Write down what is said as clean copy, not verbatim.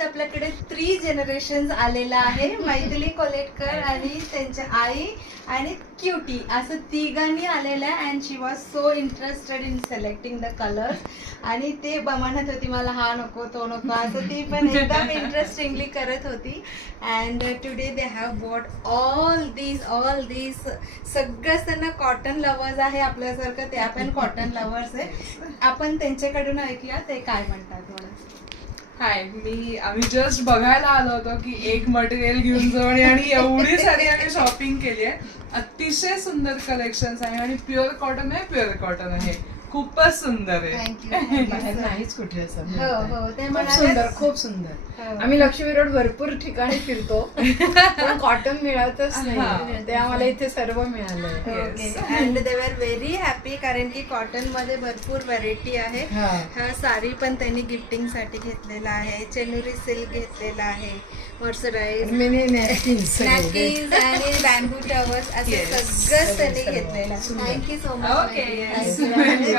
आज आपल्याकडे 3 जनरेशन आलेला आहे. मैथिली कोलेटकर आणि त्यांच्या आई आणि क्युटी असं तिघांनी आलेलं आहे. And she was so interested in selecting the colours. आणि ते म्हणत होती मला हा नको तो नको असं ती पण एकदम इंटरेस्टिंगली करत होती. And today they have bought all these सगळं त्यांना कॉटन लवर्स आहे आपल्यासारखं, त्या पण कॉटन लवर्स आहे. आपण त्यांच्याकडून ऐकूया ते काय म्हणतात. मला हाय, आम्ही जस्ट बघायला आलो होतो की एक मटेरियल घेऊन जाऊ आणि एवढी सारी आम्ही शॉपिंग केली आहे. अतिशय सुंदर कलेक्शन आहे आणि प्युअर कॉटन आहे. खूपच सुंदर आहे. थँक्यू. नाहीच कुठे असं. हो ते खूप म्हणाले सुंदर, खूप सुंदर. आम्ही लक्ष्मी रोड भरपूर ठिकाणी फिरतो पण कॉटन मिळतच नाही, ते आम्हाला इथे सर्व मिळालंय. ओके. अँड दे वर व्हेरी हॅपी कारण की कॉटन मध्ये भरपूर व्हरायटी आहे. हा साडी पण त्यांनी गिफ्टिंग साठी घेतलेला आहे. चेनुरी सिल्क घेतलेला आहे. मर्सराईज नॅपकिन्स आणि बॅम्बू टॉवर्स असं सगळं त्यांनी घेतलेलं आहे. Thank you so much. ओके.